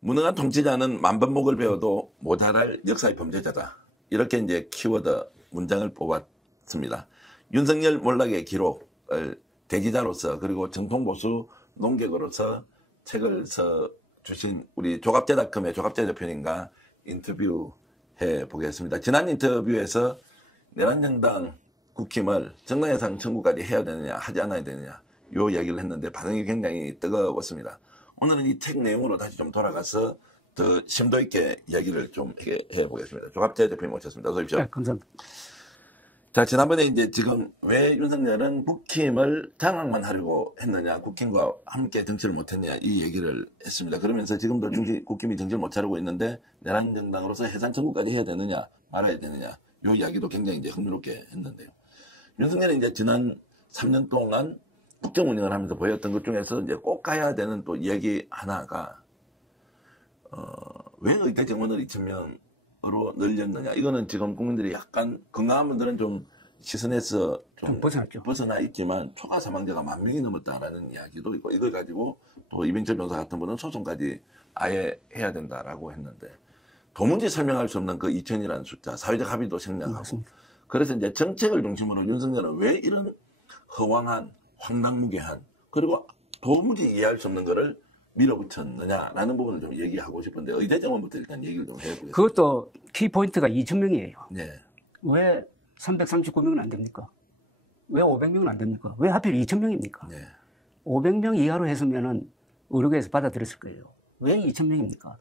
무능한 통치자는 만번목을 배워도 모자랄 역사의 범죄자다. 이렇게 이제 키워드 문장을 뽑았습니다. 윤석열 몰락의 기록을 대기자로서 그리고 정통보수 논객으로서 책을 써주신 우리 조갑제닷컴의 조갑제 대표님과 인터뷰해 보겠습니다. 지난 인터뷰에서 내란정당 국힘을 정당해상 청구까지 해야 되느냐 하지 않아야 되느냐 요 이야기를 했는데 반응이 굉장히 뜨거웠습니다. 오늘은 이 책 내용으로 다시 좀 돌아가서 더 심도 있게 이야기를 좀 해보겠습니다. 조갑재 대표님 모셨습니다. 어서 오십시오. 네, 감사합니다. 자, 지난번에 이제 지금 왜 윤석열은 국힘을 장악만 하려고 했느냐, 국힘과 함께 정치를 못했느냐, 이 얘기를 했습니다. 그러면서 지금도 국힘이 정치를 못 차리고 있는데 내란정당으로서 해산 청구까지 해야 되느냐, 말아야 되느냐, 요 이야기도 굉장히 이제 흥미롭게 했는데요. 윤석열이 이제 지난 3년 동안 국정 운영을 하면서 보였던 것 중에서 이제 꼭 가야 되는 또 이야기 하나가, 왜 의대 정원을 2,000명으로 늘렸느냐. 이거는 지금 국민들이 약간 건강한 분들은 좀 시선에서 좀 벗어나 있지만 초과 사망자가 10,000명이 넘었다라는 이야기도 있고, 이걸 가지고 또 이병철 변호사 같은 분은 소송까지 아예 해야 된다라고 했는데, 도무지 설명할 수 없는 그 2,000이라는 숫자, 사회적 합의도 생략하고, 맞습니다. 그래서 이제 정책을 중심으로 윤석열은 왜 이런 허황한, 황당무계한, 그리고 도무지 이해할 수 없는 거를 밀어붙였느냐라는 부분을 좀 얘기하고 싶은데, 의대 정원부터 일단 얘기를 좀 해보겠습니다. 그것도 키포인트가 2,000명이에요. 네. 왜 339명은 안 됩니까? 왜 500명은 안 됩니까? 왜 하필 2,000명입니까? 네. 500명 이하로 했으면은 의료계에서 받아들였을 거예요. 왜 2,000명입니까?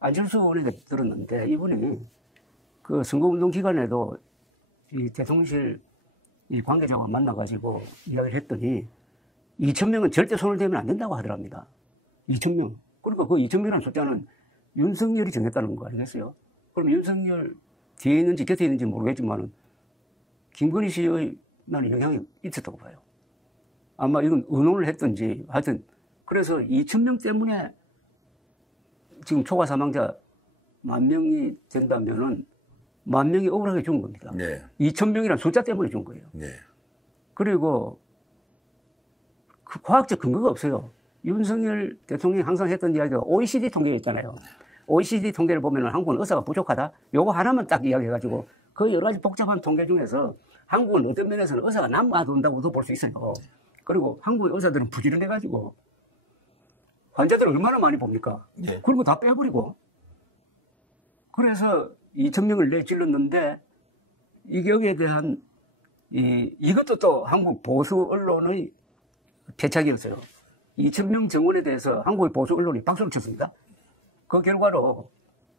안철수 의원에게 들었는데 이분이 그 선거운동 기간에도 이 대통령실 이 관계자와 만나가지고 이야기를 했더니 2,000명은 절대 손을 대면 안 된다고 하더랍니다. 2,000명. 그러니까 그 2,000명이라는 숫자는 윤석열이 정했다는 거 아니겠어요? 그럼 윤석열 뒤에 있는지 곁에 있는지 모르겠지만 김건희 씨의 나는 영향이 있었다고 봐요. 아마 이건 의논을 했든지 하여튼 그래서 2,000명 때문에 지금 초과 사망자 10,000명이 된다면은 10,000명이 억울하게 죽은 겁니다. 네. 2,000명이라는 숫자 때문에 죽은 거예요. 네. 그리고 그 과학적 근거가 없어요. 윤석열 대통령이 항상 했던 이야기가 OECD 통계였잖아요. OECD 통계를 보면 한국은 의사가 부족하다. 요거 하나만 딱 이야기해가지고 그 여러 가지 복잡한 통계 중에서 한국은 어떤 면에서는 의사가 남아돈다고도 볼 수 있어요. 그리고 한국의 의사들은 부지런해가지고 환자들을 얼마나 많이 봅니까? 네. 그런 거 다 빼버리고. 그래서 2,000명을 내질렀는데 이격에 대한 이것도 또 한국 보수 언론의 패착이었어요. 2,000명 정원에 대해서 한국의 보수 언론이 박수를 쳤습니다. 그 결과로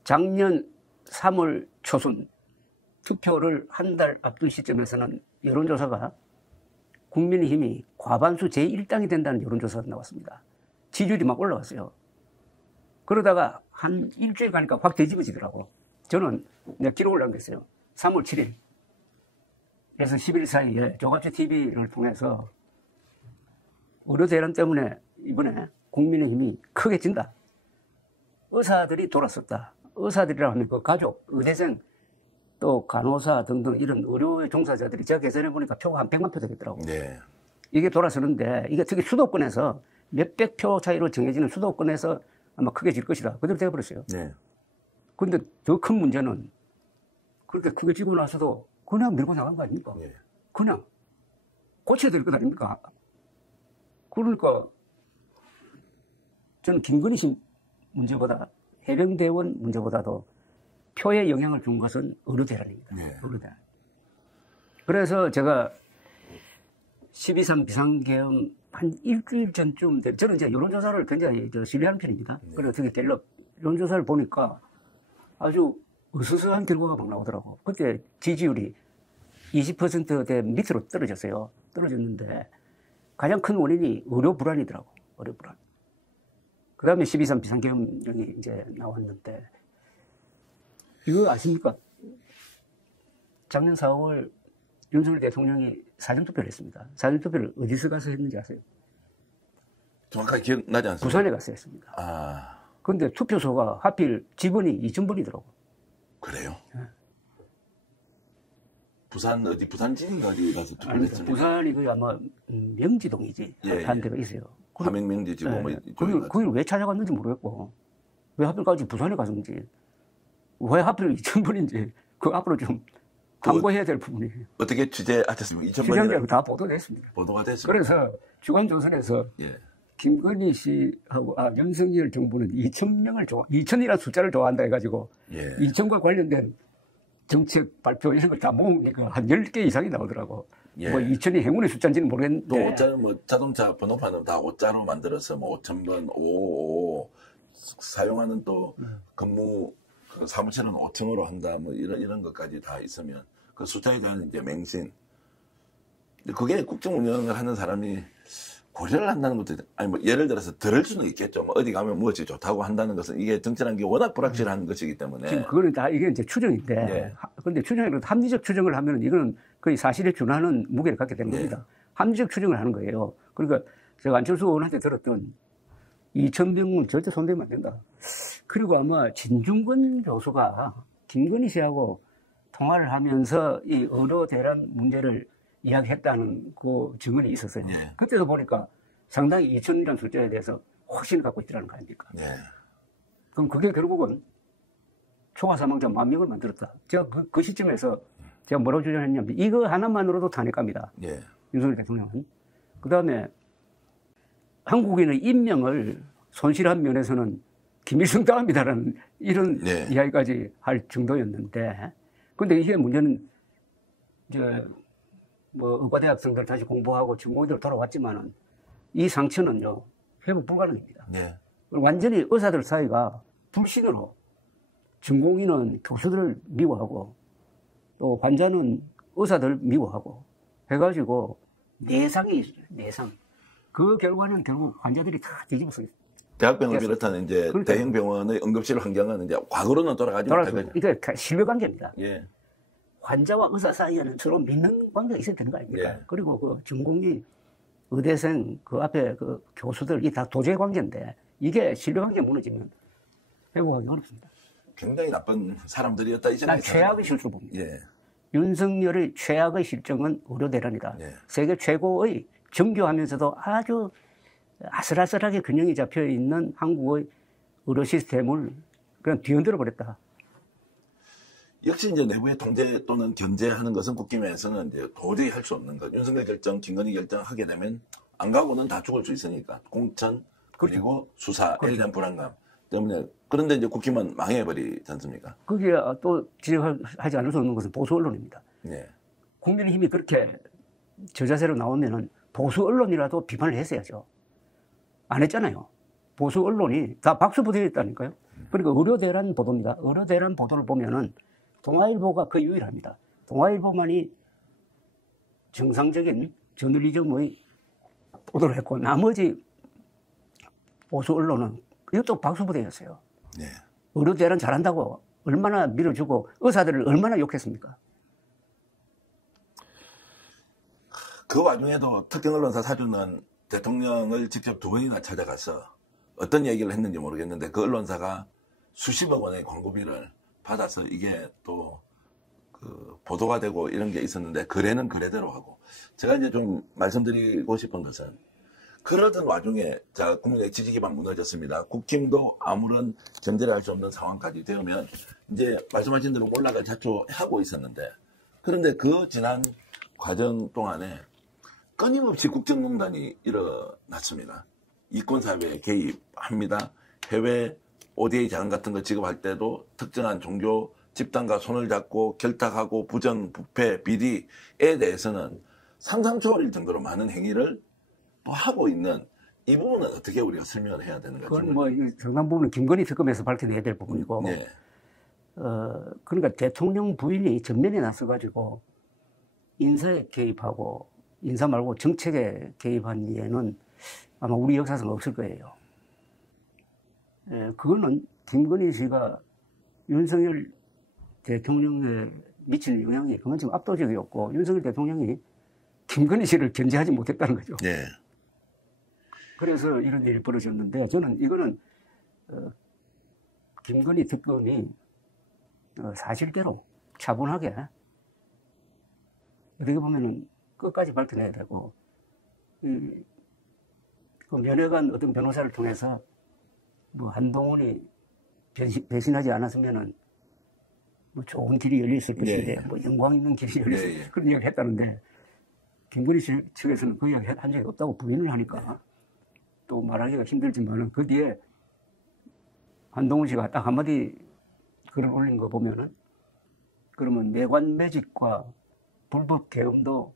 작년 3월 초순 투표를 한 달 앞둔 시점에서는 여론조사가 국민의힘이 과반수 제1당이 된다는 여론조사가 나왔습니다. 지지율이 막 올라갔어요. 그러다가 한 일주일 가니까 확 뒤집어지더라고. 저는 내가 기록을 남겼어요. 3월 7일. 그래서 10일 사이에 조갑제 TV를 통해서 의료 대란 때문에 이번에 국민의힘이 크게 진다. 의사들이 돌았었다. 의사들이라 하면 그 가족, 의대생, 또 간호사 등등 이런 의료 종사자들이 제가 계산해 보니까 표가 한 100만 표 되겠더라고요. 네. 이게 돌아서는데 이게 특히 수도권에서 몇백 표 차이로 정해지는 수도권에서 아마 크게 질 것이다. 그대로 되어버렸어요. 네. 근데 더 큰 문제는 그렇게 크게 지고 나서도 그냥 밀고 나간 거 아닙니까? 네. 그냥 고쳐야 될 것 아닙니까? 그러니까 저는 김건희 씨 문제보다 해병대원 문제보다도 표에 영향을 준 것은 의료대란입니다. 네. 의료대란. 그래서 제가 12.3 비상계엄 한 일주일 전쯤, 저는 이제 여론조사를 굉장히 신뢰하는 편입니다. 네. 그리고 특히 갤럽 여론조사를 보니까 아주 으스스한 결과가 막 나오더라고. 그때 지지율이 20%대 밑으로 떨어졌어요. 떨어졌는데 가장 큰 원인이 의료 불안이더라고. 의료 불안. 그 다음에 12.3 비상계엄령이 이제 나왔는데, 이거 아십니까? 작년 4월 윤석열 대통령이 사전투표를 했습니다. 사전투표를 어디서 가서 했는지 아세요? 정확하게 기억나지 않습니까? 부산에 가서 했습니다. 아. 근데 투표소가 하필 지번이 2,000번이더라고. 그래요? 네. 부산 어디 부산지인가 어디 가서 투표를 했습니다. 부산이 그 아마 명지동이지. 예, 한 데가 있어요. 화명명지지구 뭐 거길 왜 찾아갔는지 모르겠고. 왜 하필까지 부산에 갔는지, 왜 하필 2,000번인지, 그 앞으로 좀 당부해야 될 부분이에요. 어떻게 취재하셨습니까? 취재한 다 보도됐습니다. 보도가 됐습니다. 그래서 주간조선에서 예. 김건희 씨하고 윤석열 정부는 2,000명을 2,000이라는 숫자를 좋아한다 해가지고 예. 2,000과 관련된 정책 발표 이런 걸 다 모으니까 한 10개 이상이 나오더라고. 예. 뭐 2,000이 행운의 숫자인지는 또 모르겠는데 오자는 뭐 자동차 번호판은 다 오자로 만들어서 뭐 5,000번 555 사용하는 또 근무 그 사무실은 5층으로 한다 뭐 이런 것까지 다 있으면 그 숫자에 대한 이제 맹신. 근데 그게 국정 운영을 하는 사람이 고려를 한다는 것도 아니 뭐 예를 들어서 들을 수는 있겠죠. 뭐 어디 가면 무엇이 좋다고 한다는 것은 이게 정치라는 게 워낙 불확실한 것이기 때문에 지금 그거는 다 이게 이제 추정인데 네. 그런데 추정이 합리적 추정을 하면 이거는 거의 사실에 준하는 무게를 갖게 되는 네. 겁니다. 합리적 추정을 하는 거예요. 그러니까 제가 안철수 의원한테 들었던 2,000명은 절대 손대면 안 된다. 그리고 아마 진중권 교수가 김건희 씨하고 통화를 하면서 이 언어 대란 문제를 이야기했다는 그 증언이 있었어요. 네. 그때도 보니까 상당히 2,000이라는 숫자에 대해서 확신을 갖고 있더라는 거 아닙니까? 네. 그럼 그게 결국은 초과 사망자 10,000명을 만들었다. 제가 그 시점에서 제가 뭐라고 주장했냐면 이거 하나만으로도 탄핵갑니다. 예. 윤석열 대통령은. 그 다음에 한국인의 인명을 손실한 면에서는 김일성 다음이다라는 이런 네. 이야기까지 할 정도였는데 근데 이게 문제는 이제 뭐 의과대학생들 다시 공부하고 전공의들 돌아왔지만은 이 상처는요 회복 불가능입니다. 네. 완전히 의사들 사이가 불신으로 전공의는 교수들을 미워하고 또 환자는 의사들 미워하고 해가지고 내상이 있어요. 내상. 그 결과는 결국 환자들이 다 뒤집어서 대학병을 비롯한 이제 그러니까요. 대형 병원의 응급실 환경은 이제 과거로는 돌아가지 못하거든요. 이게 신뢰관계입니다. 예. 환자와 의사 사이에는 서로 믿는 관계가 있어야 되는 거 아닙니까? 예. 그리고 그 전공의 의대생 그 앞에 그 교수들 이 다 도제 관계인데 이게 신뢰관계 무너지면 회복하기 어렵습니다. 굉장히 나쁜 사람들이었다 이제. 난 최악의 실수 봅니다. 예. 윤석열의 최악의 실정은 의료대란이다. 예. 세계 최고의 정교하면서도 아주 아슬아슬하게 균형이 잡혀 있는 한국의 의료 시스템을 그냥 뒤흔들어 버렸다. 역시 이제 내부의 통제 또는 견제하는 것은 국힘에서는 이제 도저히 할 수 없는 것. 윤석열 결정, 김건희 결정 하게 되면 안 가고는 다 죽을 수 있으니까 공천 그리고 수사에 대한 불안감 때문에 그런데 이제 국힘은 망해버리지 않습니까? 거기에 또 지적하지 않을 수 없는 것은 보수 언론입니다. 네. 국민의힘이 그렇게 저자세로 나오면은 보수 언론이라도 비판을 했어야죠. 안 했잖아요. 보수 언론이 다 박수 부대했다니까요. 그러니까 의료대란 보도입니다. 의료대란 보도를 보면은 동아일보가 거의 유일합니다. 동아일보만이 정상적인 저널리즘의 보도를 했고 나머지 보수 언론은 이것도 박수 부대였어요. 네. 의료대란 잘한다고 얼마나 밀어주고 의사들을 얼마나 욕했습니까? 그 와중에도 특정 언론사 사주는 대통령을 직접 2번이나 찾아가서 어떤 얘기를 했는지 모르겠는데 그 언론사가 수십억 원의 광고비를 받아서 이게 또 그 보도가 되고 이런 게 있었는데 거래는 거래대로 하고 제가 이제 좀 말씀드리고 싶은 것은 그러던 와중에 자 국민의 지지 기반 무너졌습니다. 국힘도 아무런 견제를 할 수 없는 상황까지 되면 이제 말씀하신 대로 몰락을 자초하고 있었는데 그런데 그 지난 과정 동안에 끊임없이 국정농단이 일어났습니다. 이권사회에 개입합니다. 해외 ODA 자금 같은 거 지급할 때도 특정한 종교 집단과 손을 잡고 결탁하고 부정, 부패, 비리에 대해서는 상상 초월일 정도로 많은 행위를 또 하고 있는 이 부분은 어떻게 우리가 설명을 해야 되는 거죠? 그건 뭐 상당 부분은 김건희 특검에서 밝혀내야 될 부분이고 네. 그러니까 대통령 부인이 전면에 나서가지고 인사에 개입하고 인사 말고 정책에 개입한 예는 아마 우리 역사상 없을 거예요. 그거는 김건희 씨가 윤석열 대통령에 미치는 영향이 그만큼 압도적이었고 윤석열 대통령이 김건희 씨를 견제하지 못했다는 거죠. 네. 그래서 이런 일이 벌어졌는데 저는 이거는 김건희 특검이 사실대로 차분하게 어떻게 보면은 끝까지 밝혀내야 되고 그 면회관 어떤 변호사를 통해서 뭐 한동훈이 배신하지 않았으면은 뭐 좋은 길이 열렸을 것인데, 예. 뭐 영광 있는 길이 열렸을 예, 예. 그런 이야기를 했다는데, 김건희 측에서는 그 이야기 한 적이 없다고 부인을 하니까 또 말하기가 힘들지만은 그 뒤에 한동훈 씨가 딱 한마디 글을 올린 거 보면은 그러면 내관 매직과 불법 계엄도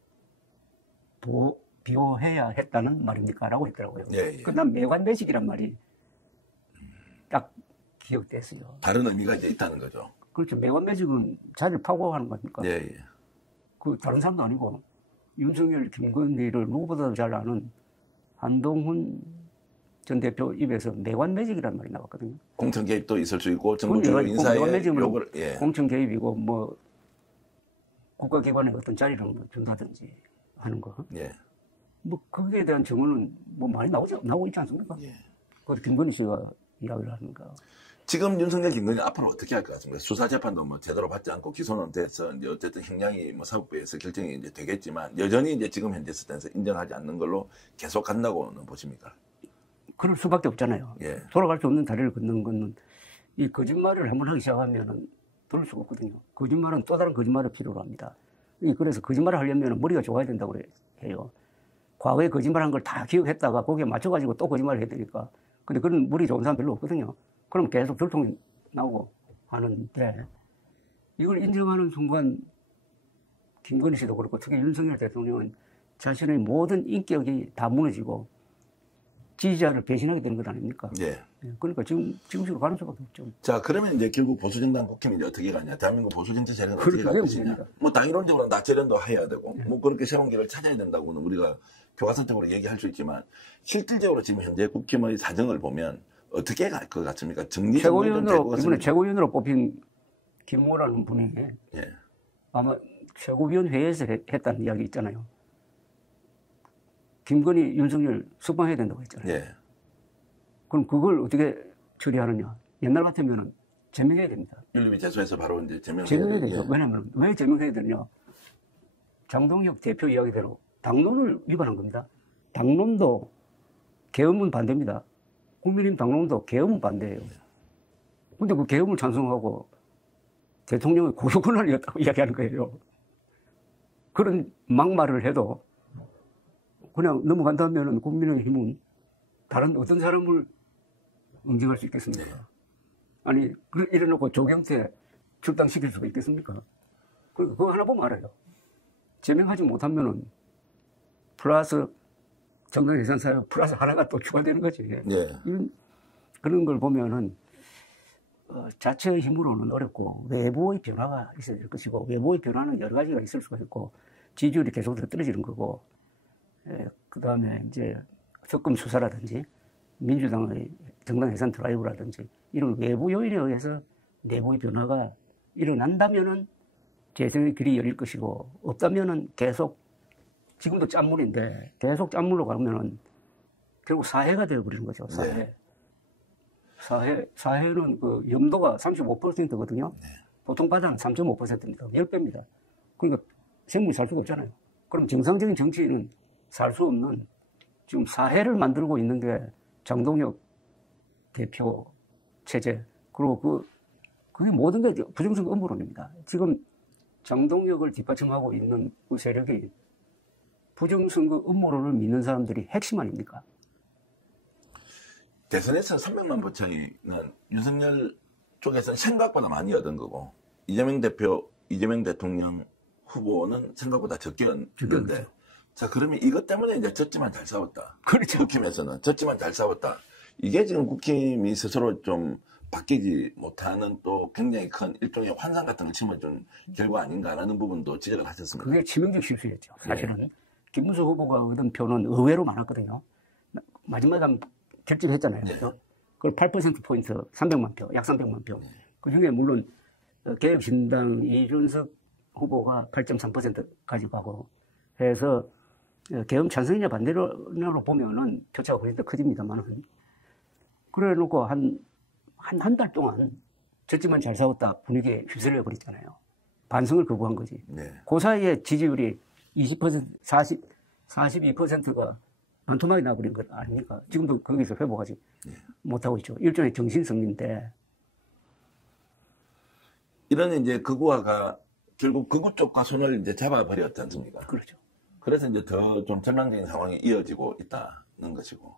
비호해야 했다는 말입니까? 라고 했더라고요. 예, 예. 그다음 내관 매직이란 말이 딱 기억됐어요. 다른 의미가 이제 있다는 거죠. 그렇죠. 내관 매직은 자리를 파고하는 거니까. 예, 예. 그 다른 사람도 아니고 윤석열, 김건희를 누구보다도 잘 아는 한동훈 전 대표 입에서 내관 매직이라는 말이 나왔거든요. 공천 개입도 있을 수 있고 정부 그건 주요 내관 인사의 매직은 요구를 예. 공천 개입이고 뭐 국가기관의 어떤 자리를 뭐 준다든지 하는 거. 예. 뭐 거기에 대한 증언은 뭐 많이 나오고 있지 않습니까? 예. 그것도 김건희 씨가 이야기를 하는가. 지금 윤석열, 김건희 앞으로 어떻게 할 것 같습니까? 수사 재판도 뭐 제대로 받지 않고 기소는 돼서 이제 어쨌든 형량이 뭐 사법부에서 결정이 이제 되겠지만 여전히 이제 지금 현재 스탠스 인정하지 않는 걸로 계속 간다고는 보십니까? 그럴 수밖에 없잖아요. 예. 돌아갈 수 없는 다리를 걷는 거는 이 거짓말을 한번 하기 시작하면은 돌을 수가 없거든요. 거짓말은 또 다른 거짓말을 필요로 합니다. 그래서 거짓말을 하려면 머리가 좋아야 된다고 해요. 과거에 거짓말한 걸 다 기억했다가 거기에 맞춰가지고 또 거짓말을 해야 되니까. 근데 그런 머리 좋은 사람 별로 없거든요. 그럼 계속 들통이 나오고 하는데 이걸 인정하는 순간 김건희 씨도 그렇고 특히 윤석열 대통령은 자신의 모든 인격이 다 무너지고 지지자를 배신하게 되는 것 아닙니까? 예. 그러니까 지금식으로 가는 수밖에 없죠. 자, 그러면 이제 결국 보수정당 국힘이 이제 어떻게 가냐? 대한민국 보수정치 세력은 어떻게 그렇게 갈 되면 것이냐? 됩니다. 뭐 당일론적으로 나체련도 해야 되고, 뭐 그렇게 새로운 길을 찾아야 된다고는 우리가 교과서적으로 얘기할 수 있지만, 실질적으로 지금 현재 국힘의 사정을 보면 어떻게 갈 것 같습니까? 최고위원으로, 이번에 최고위원으로 뽑힌 김모라는 분이 예. 아마 최고위원 회의에서 했다는 이야기 있잖아요. 김건희, 윤석열 석방해야 된다고 했잖아요. 예. 그럼 그걸 어떻게 처리하느냐? 옛날 같으면은 제명해야 됩니다. 윤리위 제소해서 바로 이제 제명해야 되죠. 예. 왜냐면 왜 제명해야 되느냐? 장동혁 대표 이야기대로 당론을 위반한 겁니다. 당론도 계엄은 반대입니다. 국민의힘 당론도 계엄은 반대예요. 근데 그 계엄을 찬성하고 대통령의 고유 권한이었다고 이야기하는 거예요. 그런 막말을 해도 그냥 넘어간다면 국민의힘은 다른 어떤 사람을 응징할 수 있겠습니까? 아니, 이래놓고 조경태 출당시킬 수가 있겠습니까? 그거 하나 보면 알아요. 제명하지 못하면은 플러스 정당 예산 사용 플러스 하나가 또 추가되는 거지. 예. 그런 걸 보면은 자체의 힘으로는 어렵고 외부의 변화가 있어야 될 것이고 외부의 변화는 여러 가지가 있을 수가 있고 지지율이 계속 떨어지는 거고 그 다음에 이제 특검 수사라든지 민주당의 정당 예산 드라이브라든지 이런 외부 요인에 의해서 내부의 변화가 일어난다면은 재선의 길이 열릴 것이고 없다면은 계속 지금도 짠물인데 계속 짠물로 가면은 결국 사해가 되어버리는 거죠. 사해. 네. 사해는 그 염도가 35%거든요. 네. 보통 바다는 3.5%입니다. 10배입니다. 그러니까 생물이 살 수가 없잖아요. 그럼 정상적인 정치인은 살 수 없는 지금 사해를 만들고 있는 게 장동혁 대표 체제. 그리고 그게 모든 게 부정선거 음모론입니다. 지금 장동혁을 뒷받침하고 있는 그 세력이 부정선거 음모론을 믿는 사람들이 핵심 아닙니까? 대선에서 300만 표창이는 윤석열 쪽에서는 생각보다 많이 얻은 거고 이재명 대통령 후보는 생각보다 적게 얻는데 자 그러면 이것 때문에 이제 졌지만 잘 싸웠다. 그렇죠. 국힘에서는 졌지만 잘 싸웠다. 이게 지금 국힘이 스스로 좀 바뀌지 못하는 또 굉장히 큰 일종의 환상 같은 걸 심어준 결과 아닌가라는 부분도 지적을 하셨습니다. 그게 치명적 실수였죠. 사실은 김문수 후보가 얻은 표는 의외로 많았거든요. 마지막에 한번 결집했잖아요. 네. 그걸 8%포인트 300만 표, 약 300만 표. 그 중에 물론 개혁신당 이준석 후보가 8.3% 가져가고 해서 계엄 찬성이냐 반대로 보면은 표차가 훨씬 더 커집니다만은 그래 놓고 한 달 동안 졌지만 잘 싸웠다 분위기에 휩쓸려 버렸잖아요. 반성을 거부한 거지. 네. 그 사이에 지지율이 20%, 42%가 반토막이 나버린 것 아닙니까? 지금도 거기서 회복하지 못하고 있죠. 일종의 정신승리인데 이런 이제 극우화가 결국 극우 쪽과 손을 이제 잡아버렸지 않습니까? 그렇죠. 그래서 이제 더 좀 전망적인 상황이 이어지고 있다는 것이고.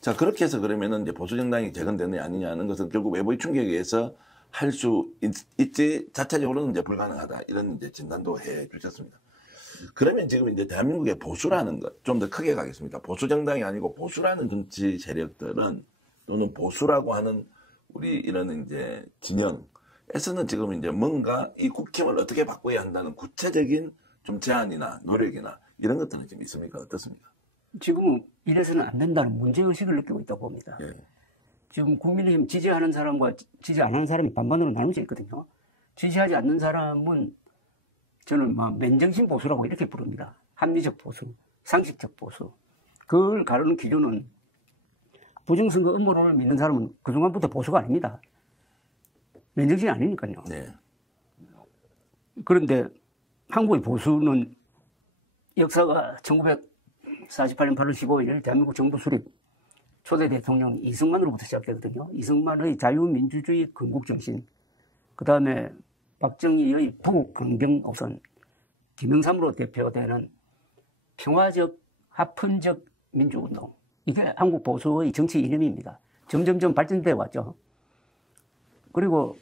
자, 그렇게 해서 그러면은 이제 보수정당이 재건되느냐 아니냐는 것은 결국 외부의 충격에 의해서 할 수 있지, 자체적으로는 이제 불가능하다. 이런 이제 진단도 해 주셨습니다. 그러면 지금 이제 대한민국의 보수라는 것, 좀 더 크게 가겠습니다. 보수정당이 아니고 보수라는 정치 세력들은 또는 보수라고 하는 우리 이런 이제 진영에서는 지금 이제 뭔가 이 국힘을 어떻게 바꿔야 한다는 구체적인 좀 제안이나 노력이나 이런 것들은 지금 있습니까? 어떻습니까? 지금은 이래서는 안 된다는 문제의식을 느끼고 있다고 봅니다. 예. 지금 국민의힘 지지하는 사람과 지지 안 하는 사람이 반반으로 나눠져 있거든요. 지지하지 않는 사람은 저는 막 맨정신 보수라고 이렇게 부릅니다. 합리적 보수, 상식적 보수. 그걸 가르는 기준은 부정선거 음모론을 믿는 사람은 그중간부터 보수가 아닙니다. 맨정신이 아니니까요. 네. 그런데 한국의 보수는 역사가 1948년 8월 15일 대한민국 정부 수립 초대 대통령 이승만으로부터 시작되거든요. 이승만의 자유민주주의 건국정신, 그 다음에 박정희의 부강병오선, 김영삼으로 대표되는 평화적, 합헌적 민주운동. 이게 한국 보수의 정치 이념입니다. 점점점 발전되어 왔죠. 그리고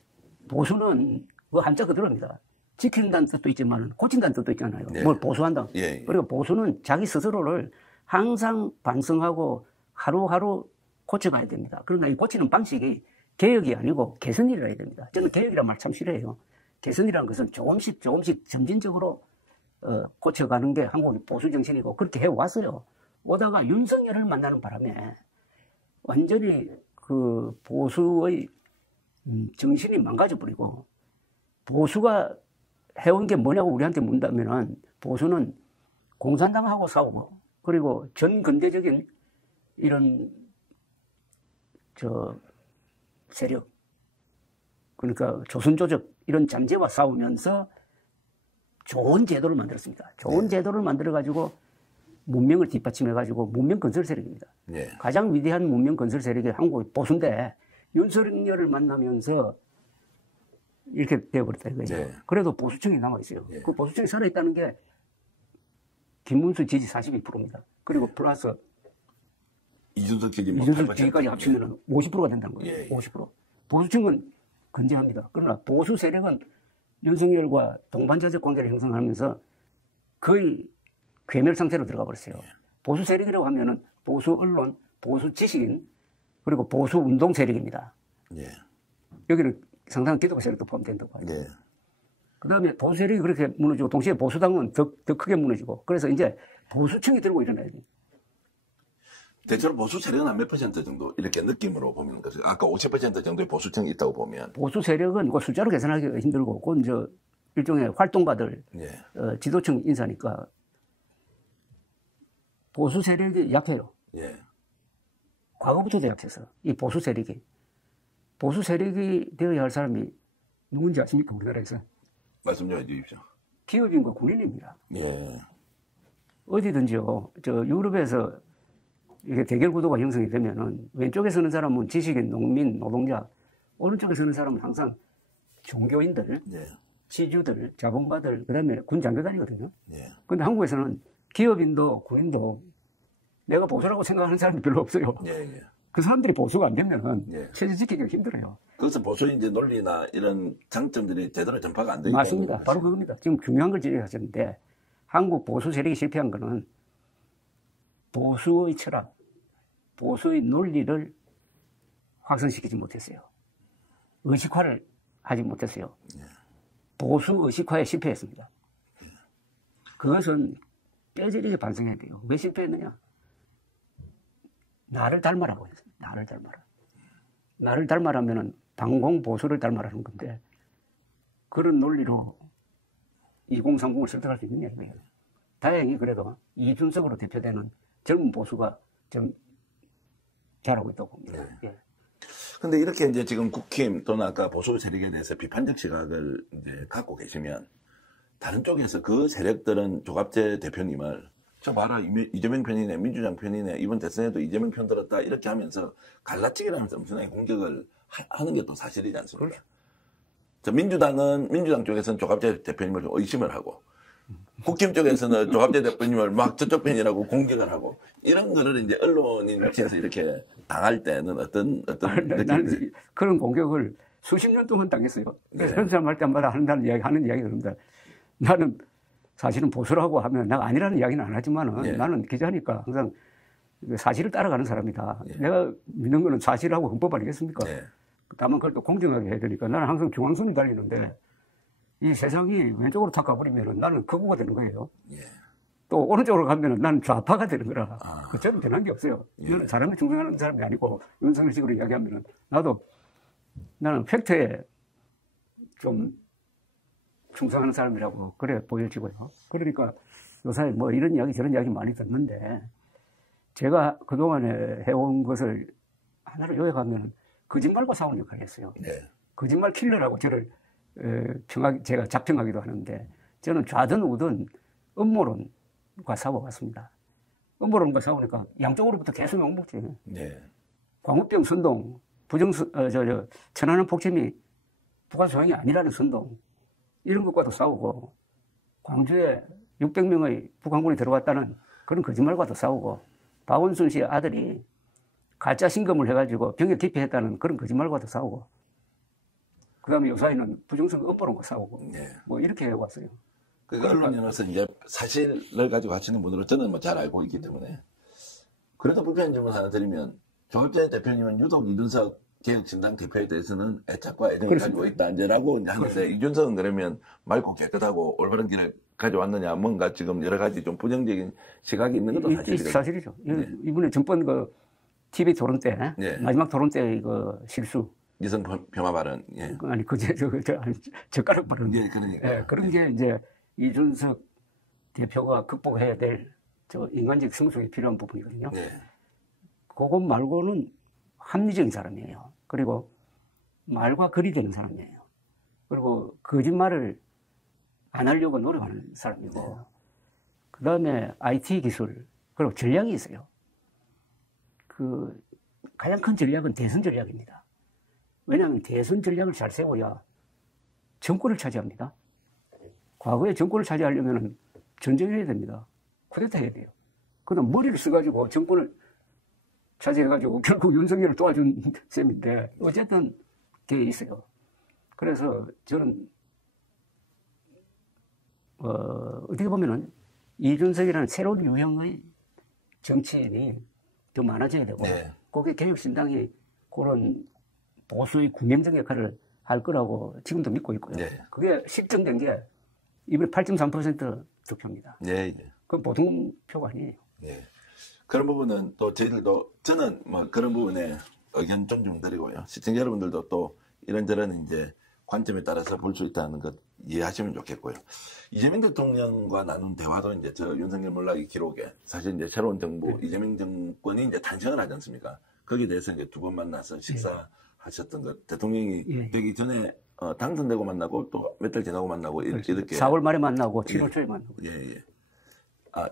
보수는 그 한자 그대로입니다. 지킨다는 뜻도 있지만 고친다는 뜻도 있잖아요. 네. 뭘 보수한다. 예, 예. 그리고 보수는 자기 스스로를 항상 반성하고 하루하루 고쳐가야 됩니다. 그러나 이 고치는 방식이 개혁이 아니고 개선이라 해야 됩니다. 저는 개혁이란 말 참 싫어해요. 개선이라는 것은 조금씩 점진적으로 고쳐가는 게 한국의 보수 정신이고 그렇게 해왔어요. 오다가 윤석열을 만나는 바람에 완전히 그 보수의 정신이 망가져버리고 보수가 해온 게 뭐냐고 우리한테 묻는다면은 보수는 공산당하고 싸우고 그리고 전 근대적인 이런 세력 그러니까 조선조적 이런 잠재와 싸우면서 좋은 제도를 만들었습니다. 좋은 제도를 만들어가지고 문명을 뒷받침해가지고 문명 건설 세력입니다. 네. 가장 위대한 문명 건설 세력이 한국의 보수인데 윤석열을 만나면서 이렇게 되어버렸다 이거죠. 네. 그래도 보수층이 남아있어요. 네. 그 보수층이 살아있다는 게 김문수 지지 42%입니다. 그리고 플러스 이준석 지지 이준석 지지까지 합치면 50%가 된다는 거예요. 예, 예. 50%. 보수층은 건재합니다. 그러나 보수 세력은 윤석열과 동반자적 관계를 형성하면서 거의 괴멸 상태로 들어가 버렸어요. 보수 세력이라고 하면은 보수 언론, 보수 지식인, 그리고 보수 운동 세력입니다. 예. 여기는 상당한 기독교 세력도 포함된다고 하죠. 네. 그 다음에 보수 세력이 그렇게 무너지고 동시에 보수당은 더 크게 무너지고 그래서 이제 보수층이 들고 일어나야 돼요. 대체로 보수 세력은 한 몇 퍼센트 정도 이렇게 느낌으로 보면 거죠. 아까 50% 정도의 보수층이 있다고 보면. 보수 세력은 이거 숫자로 계산하기가 힘들고 그건 일종의 활동가들, 예. 지도층 인사니까 보수 세력이 약해요. 예. 과거부터도 약해서 이 보수 세력이 되어야 할 사람이 누군지 아십니까? 우리나라에서 말씀 좀 해주십시오. 기업인과 군인입니다. 예. 어디든지요. 유럽에서 이게 대결 구도가 형성이 되면은 왼쪽에 서는 사람은 지식인, 농민, 노동자, 오른쪽에 서는 사람은 항상 종교인들, 예. 지주들, 자본가들, 그다음에 군 장교단이거든요. 예. 근데 한국에서는 기업인도 군인도 내가 보수라고 생각하는 사람이 별로 없어요. 예. 예. 그 사람들이 보수가 안 되면은 예. 체제 지키기가 힘들어요. 그것은 보수의 이제 논리나 이런 장점들이 제대로 전파가 안 되니까. 맞습니다. 바로 그겁니다. 지금 중요한 걸 지적하셨는데 한국 보수 세력이 실패한 거는 보수의 철학, 보수의 논리를 확산시키지 못했어요. 의식화를 하지 못했어요. 보수 의식화에 실패했습니다. 그것은 뼈저리게 반성해야 돼요. 왜 실패했느냐? 나를 닮아라고 했어요. 나를 닮아라. 나를 닮아라면은 반공 보수를 닮아라는 건데 그런 논리로 2030을 설득할 수 있느냐 이거예요. 다행히 그래도 이준석으로 대표되는 젊은 보수가 좀 잘하고 있다고 봅니다. 네. 예. 근데 이렇게 이제 지금 국힘 또는 아까 보수 세력에 대해서 비판적 시각을 이제 갖고 계시면 다른 쪽에서 그 세력들은 조갑재 대표님을 저 봐라 이재명 편이네 민주당 편이네 이번 대선에도 이재명 편 들었다 이렇게 하면서 갈라치기를 하면서 엄청나게 공격을 하는 게 또 사실이지 않습니까? 그렇죠. 민주당 쪽에서는 조갑재 대표님을 좀 의심을 하고, 국힘 쪽에서는 조갑재 대표님을 막 저쪽 편이라고 공격을 하고, 이런 거를 이제 언론인 위치에서 이렇게 당할 때는 어떤 나는 그런 공격을 수십 년 동안 당했어요. 그래서 네. 그런 사람 할 때마다 하는 이야기가 그럽니다. 나는 사실은 보수라고 하면 내가 아니라는 이야기는 안 하지만은 예. 나는 기자니까 항상 사실을 따라가는 사람이다. 예. 내가 믿는 거는 사실하고 헌법 아니겠습니까? 예. 다만 그걸 또 공정하게 해야 되니까 나는 항상 중앙선을 달리는데 이 세상이 왼쪽으로 탁 가버리면 나는 극우가 되는 거예요. 예. 또 오른쪽으로 가면은 나는 좌파가 되는 거라. 아. 그 저는 변한 게 없어요. 예. 저는 사람에 충성하는 사람이 아니고 윤석열 식으로 이야기하면은 나는 팩트에 좀 충성하는 사람이라고 그래 보여지고요. 그러니까 요새 뭐 이런 이야기 저런 이야기 많이 듣는데 제가 그동안에 해온 것을 하나로 요약하면 거짓말과 싸우는 역할을 했어요. 네. 거짓말 킬러라고 저를 제가 자평하기도 하는데 저는 좌든 우든 음모론과 싸워왔습니다. 음모론과 싸우니까 양쪽으로부터 계속 욕먹지. 네. 광우병 선동, 천안함 폭침이 북한 소행이 아니라는 선동, 이런 것과도 싸우고, 광주에 600명의 북한군이 들어왔다는 그런 거짓말과도 싸우고, 박원순 씨의 아들이 가짜 신검을 해가지고 병역 기피했다는 그런 거짓말과도 싸우고, 그 다음에 요사이는 부정선 음모론과 싸우고, 네. 뭐 이렇게 해왔어요. 그러니까 언론인으로서 이제 사실을 가지고 하시는 분들은 저는 뭐 잘 알고 있기 때문에. 그래도 불편한 질문 하나 드리면, 조갑재 대표님은 유독 이준석 개혁신당 대표에 대해서는 애착과 애정을 그렇습니다. 가지고 있다, 이제라고 하는데, 그렇습니다. 이준석은 그러면 맑고 깨끗하고 올바른 길을 가져왔느냐, 뭔가 지금 여러 가지 좀 부정적인 시각이 있는 것도 사실이죠. 사실이죠. 네. 이번에 전번 그 TV 토론 때, 네. 마지막 토론 때 그 실수, 이성 폄하 발언, 예. 아니, 젓가락 발언. 예, 그러니까. 예, 그런 게 이제 이준석 대표가 극복해야 될 저 인간적 성숙이 필요한 부분이거든요. 네. 그것 말고는 합리적인 사람이에요. 그리고 말과 글이 되는 사람이에요. 그리고 거짓말을 안 하려고 노력하는 사람이고, 네. 그 다음에 IT 기술, 그리고 전략이 있어요. 그 가장 큰 전략은 대선 전략입니다. 왜냐하면 대선 전략을 잘 세워야 정권을 차지합니다. 과거에 정권을 차지하려면 전쟁을 해야 됩니다. 쿠데타 해야 돼요. 그다음 머리를 써가지고 정권을 차지해가지고 결국 윤석열을 도와준 셈인데 어쨌든 그게 있어요. 그래서 저는 어떻게 보면은 이준석이라는 새로운 유형의 정치인이 더 많아져야 되고 네. 그게 개혁신당이 그런 보수의 구명적 역할을 할 거라고 지금도 믿고 있고요. 네. 그게 실증된 게 이번에 8.3% 득표입니다. 네. 네. 그건 보통 표가 아니에요. 네. 그런 부분은 또 저희들도, 저는 뭐 그런 부분에 의견 좀 드리고요. 시청자 여러분들도 또 이런저런 이제 관점에 따라서 볼 수 있다는 것 이해하시면 좋겠고요. 이재명 대통령과 나눈 대화도 이제 저 윤석열 몰락의 기록에 사실 이제 새로운 정부, 이재명 정권이 이제 탄생을 하지 않습니까? 거기에 대해서 이제 두 번 만나서 식사하셨던 것, 대통령이 되기 전에 당선되고 만나고 또 몇 달 지나고 만나고 이렇게. 4월 말에 만나고 7월 초에 만나고. 예, 예.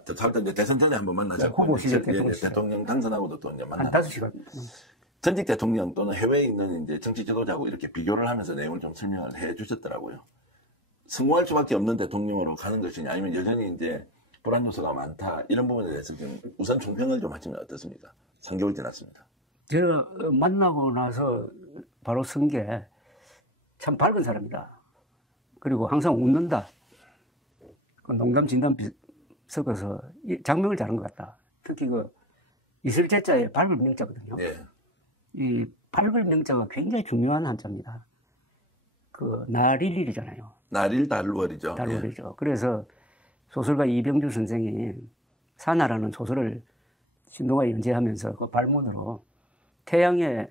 저 사실 이제 대선 전에 한번 만나셨고, 후보 시절 대통령 당선하고도 또 이제 한 만나고. 5시간. 전직 대통령 또는 해외에 있는 이제 정치 지도자하고 이렇게 비교를 하면서 내용을 좀 설명을 해 주셨더라고요. 성공할 수밖에 없는 대통령으로 가는 것이냐, 아니면 여전히 이제 불안 요소가 많다, 이런 부분에 대해서 좀 우선 총평을 좀 하시면 어떻습니까? 3개월 지났습니다. 제가 만나고 나서 바로 쓴 게 참 밝은 사람이다. 그리고 항상 웃는다. 농담 진담 섞어서 장명을 잘한 것 같다. 특히 그 이슬제자의 밝을 명자거든요. 네. 이 밝을 명자가 굉장히 중요한 한자입니다. 그 날일일이잖아요. 날일 달월이죠. 달월이죠. 그래서 소설가 이병주 선생이 사나라는 소설을 신동아에 연재하면서 그 발문으로 태양에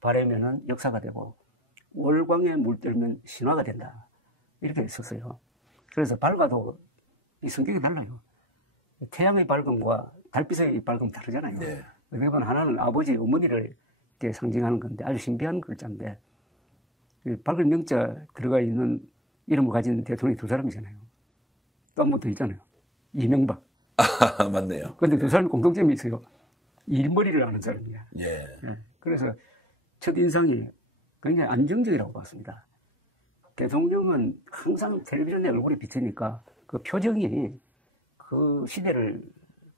바래면은 역사가 되고 월광에 물들면 신화가 된다. 이렇게 했었어요. 그래서 밝아도 이 성격이 달라요. 태양의 밝음과 달빛의 밝음이 다르잖아요. 네. 어떻게 보면 하나는 아버지, 어머니를 이렇게 상징하는 건데 아주 신비한 글자인데 밝을 명자 들어가 있는 이름을 가진 대통령이 두 사람이잖아요. 또 한 번 더 있잖아요. 이명박. 아, 맞네요. 그런데 두 사람이 공통점이 있어요. 일머리를 하는 사람이야. 예. 그래서 첫 인상이 굉장히 안정적이라고 봤습니다. 대통령은 항상 텔레비전에 얼굴이 비치니까 그 표정이 그 시대를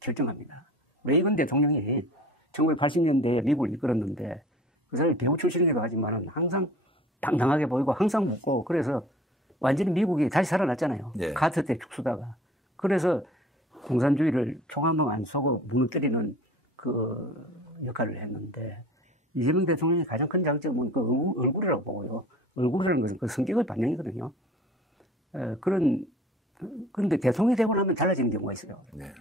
결정합니다. 레이건 대통령이 1980년대에 미국을 이끌었는데 그 사람이 배우 출신이기도 하지만 항상 당당하게 보이고 항상 웃고 그래서 완전히 미국이 다시 살아났잖아요. 네. 카터 때 죽수다가. 그래서 공산주의를 총 한 방 안 쏘고 무너뜨리는 그 역할을 했는데 이재명 대통령의 가장 큰 장점은 그 얼굴이라고 보고요. 얼굴이라는 것은 그 성격의 반영이거든요. 그런데 대통령이 되고 나면 달라지는 경우가 있어요. 네.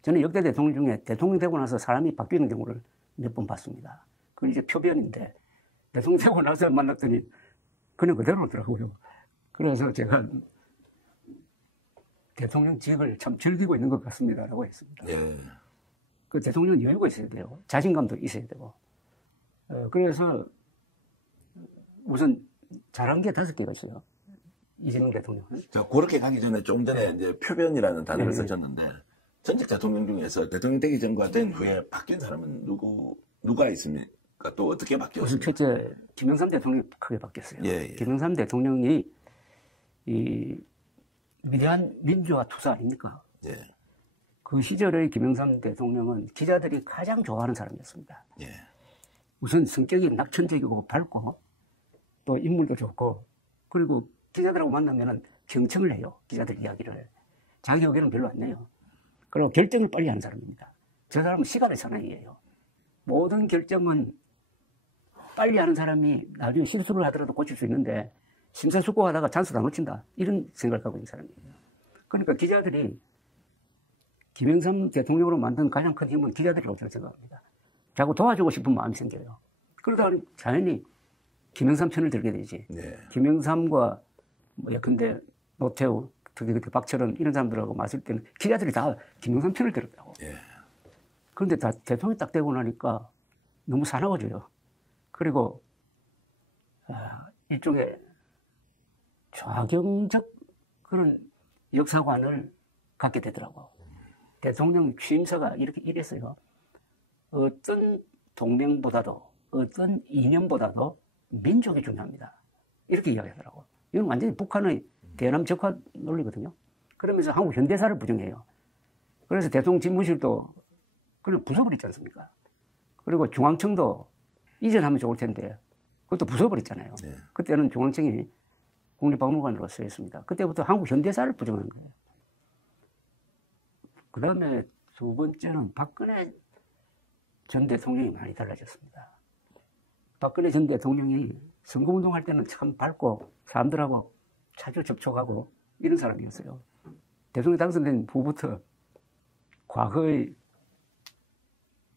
저는 역대 대통령 중에 대통령 되고 나서 사람이 바뀌는 경우를 몇 번 봤습니다. 그건 이제 표변인데 대통령 되고 나서 만났더니 그냥 그대로더라고요. 그래서 제가 대통령직을 참 즐기고 있는 것 같습니다라고 했습니다. 네. 그 대통령은 여유가 있어야 돼요. 자신감도 있어야 되고. 그래서 우선 잘한 게 5개가 있어요. 이재명 대통령은. 자, 그렇게 가기 전에 좀 전에 이제 표변이라는 단어를 네. 쓰셨는데 전직 대통령 중에서 대통령 되기 전과 된 후에 바뀐 사람은 누가 있습니까? 또 어떻게 우선 바뀌었습니까? 첫째, 김영삼 대통령이 크게 바뀌었어요. 예, 예. 김영삼 대통령이 이 위대한 민주화 투사 아닙니까? 예. 그 시절의 김영삼 대통령은 기자들이 가장 좋아하는 사람이었습니다. 예. 우선 성격이 낙천적이고 밝고 또 인물도 좋고 그리고 기자들하고 만나면 경청을 해요. 기자들 이야기를. 자기 의견은 별로 안 내요. 그리고 결정을 빨리 하는 사람입니다. 저 사람은 시간의 사나이예요. 모든 결정은 빨리 하는 사람이 나중에 실수를 하더라도 고칠 수 있는데 심사숙고하다가 찬스 다 놓친다. 이런 생각을 하고 있는 사람이에요. 그러니까 기자들이 김영삼 대통령으로 만든 가장 큰 힘은 기자들이라고 저는 생각합니다. 자꾸 도와주고 싶은 마음이 생겨요. 그러다 보니 자연히 김영삼 편을 들게 되지. 네. 김영삼과 예컨대 노태우, 특히 그때 박철원 이런 사람들하고 맞을 때는 기자들이 다 김영삼 편을 들었다고. 예. 그런데 다 대통령이 딱 되고 나니까 너무 사나워져요. 그리고 일종의 좌경적 그런 역사관을 갖게 되더라고. 대통령 취임사가 이랬어요. 어떤 동맹보다도 어떤 이념보다도 민족이 중요합니다. 이렇게 이야기하더라고. 이건 완전히 북한의 대남 적화 논리거든요. 그러면서 한국 현대사를 부정해요. 그래서 대통령 집무실도 그걸 부숴버렸지 않습니까? 그리고 중앙청도 이전하면 좋을 텐데 그것도 부숴버렸잖아요. 네. 그때는 중앙청이 국립박물관으로 쓰였습니다. 그때부터 한국 현대사를 부정한 거예요. 그 다음에 두 번째는 박근혜 전 대통령이 많이 달라졌습니다. 박근혜 전 대통령이 선거운동할 때는 참 밝고 사람들하고 자주 접촉하고 이런 사람이었어요. 대통령 당선된 후부터 과거의